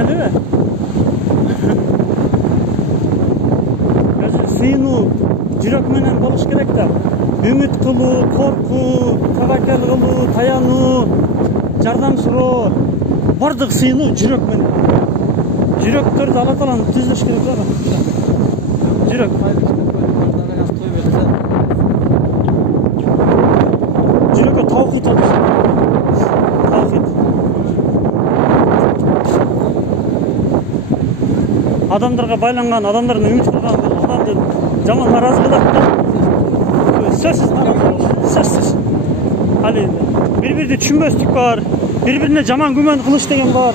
элеби? Сыйынуу жүрөк менен болуш керек да. Үмүт кылуу, коркуу, табакер кылуу, таянуу, жардам суроо, бардык сыйынуу жүрөк менен. Жүрөктөрдү Алла Таалам түзүш керек да. Жүрөк. Жүрөккө тавхид алып. Тавхид. Адамдарга байланган, адамдардын үмүт кылган, адамды жаман наразы кылат да. Сөзсүз наразы болуш. Сөзсүз. Ал эми бири-бирди түшүнбөстүк бар. Бири-бирине жаман күмөн кылыш деген бар.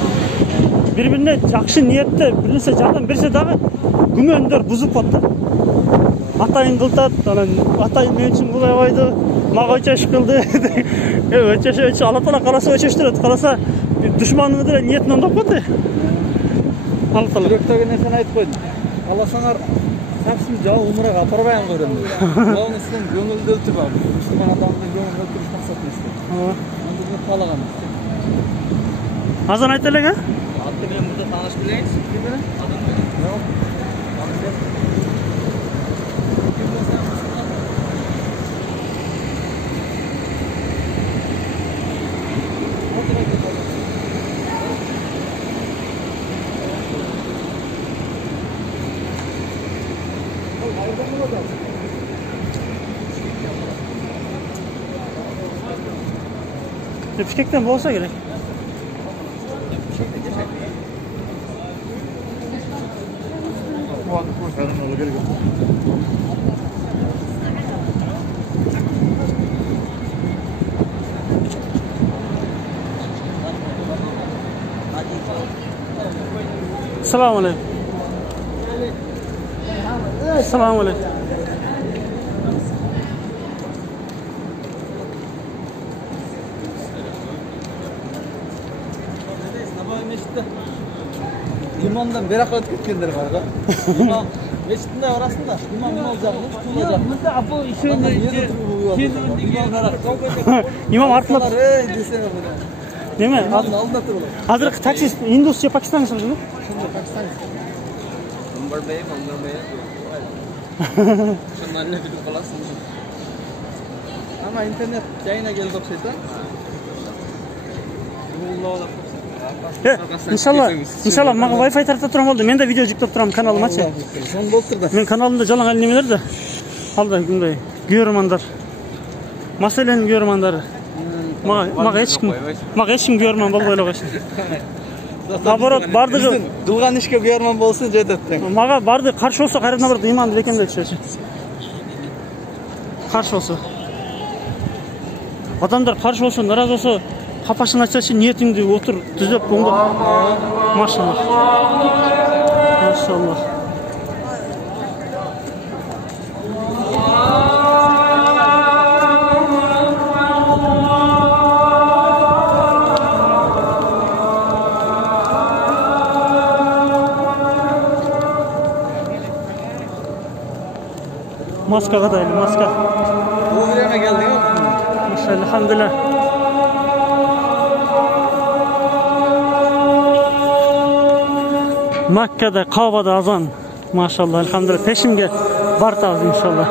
Бири-бирине жакшы ниетте бир нерсе жардам берсе дагы күмөндөр бузуп коет да. Атайын кылтат, анан атайын мен үчүн кылбай койду, мага өчөш кылды. Өчөш, Алла Таала кааласа өчөштүрөт, кааласа душманыңды деле ниетин оңдоп коет. Алла Таала. Жүрөктөгү нерсени айтып койдум. Кааласаңар таксим жабы умурага апарбай койром. Буга нерседен көңүлдөлтүп ал. Муштуман адамды көңүлдөлтүрүш максат эмес. Андыгы каалаган. Азан айта элең, а? Аты менен мурда таанышып элеңиз. Ким менен? Адам менен. Жок. Bişkekten bolsa gerek. Selamun aleyküm. Selamun aleyküm. İmamdan berak ötüp ketkenler var da. İmam meşitin arasında. İmam olacak. Olacak. Bu şöyle İmam artlap. Değil mi? Hazır taksi Hindusça Pakistan'da mı? Number bey, number bey. Şundan ne bilip kalasın. Ama internet yayına geldi o şeyden. İnşallah mага Wi-Fi тартып турам болду. Мен да видео жүктөп турам каналымачы. Сон болуп турду. Мен каналымда жалаң ал немелер да. Алда мындай көрөрмандар. Маселенин көрөрмандары. Мага эч ким көрөрман болбой эле койсун. Наоборот, бардыгы кылган ишке көрөрман болсун жетет. Мага барды каршы болсо кайрадан наоборот иманды бекемдечү. Каршы болсо. Адамдар каршы болсо, наразы болсо, капашын ачачы ниетиңди отур түзөп оңдоп. Машалла. Машалла. Maska kadaylı, maska. Bu yerine geldin mi? Maşallah, elhamdülillah. Makke'de, Kava'da azan. Maşallah, elhamdülillah. Peşimge bartağız inşallah.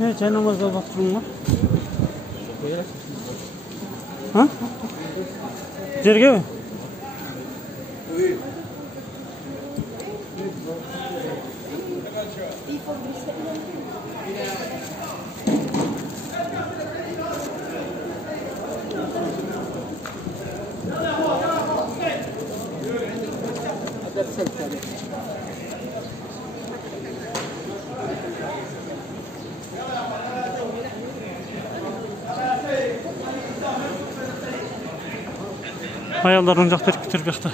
Ne çay namazda baktın mı? Ha? Jerge mi? Ayollar oyuncaklar götürüp yaktı.